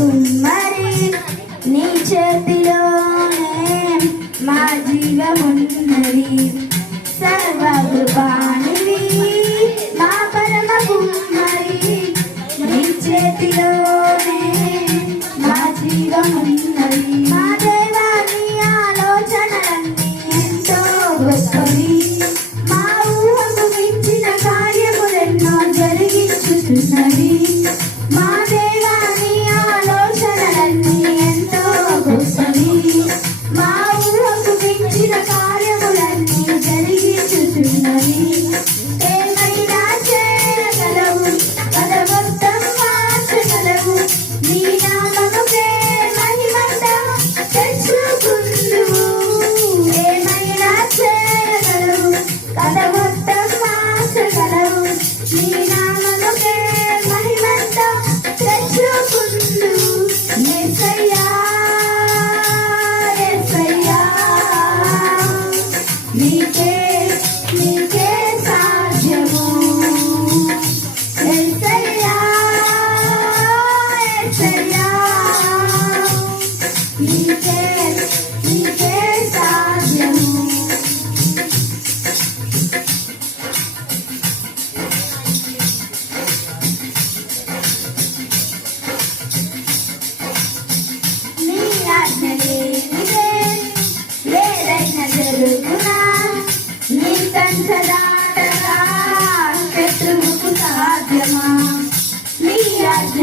కుమ్మరి నీ చేతిలోనే మా జీవమున్నది సర్వకృపానివి మా పరమ కుమ్మరి నీ చేతిలోనే మా జీవమున్నది మా దేవా నీ ఆలోచనలన్నీ ఎంతో గొప్పవి మా ఊహకు మించిన కార్యములెన్నో జరిగించుతున్నవి మా దేవా నీ ఆలోచనలన్నీ ఎంతో గొప్పవి మా ఊహకు మించిన కార్యములన్నీ జరిగించుతున్నవి ఏమైనా చేయగలవు కథ మొత్తం మార్చగలవు నీ నామముకే మహిమంతా తెచ్చుకుందువు ఏమైనా చేయగలవు కథ మొత్తం మార్చగలవు నీ నామముకే మహిమంతా తెచ్చుకుందువు యేసయ్యా యేసయ్యా నీకే నీకే సాధ్యము యేసయ్యా యేసయ్యా నీకే నీకే సాధ్యము నీ ఆజ్ఞ లేనిదే ఏదైనా జరుగునా నీ కంచె దాటగా శత్రువుకు సాధ్యమా నీ ఆజ్ఞ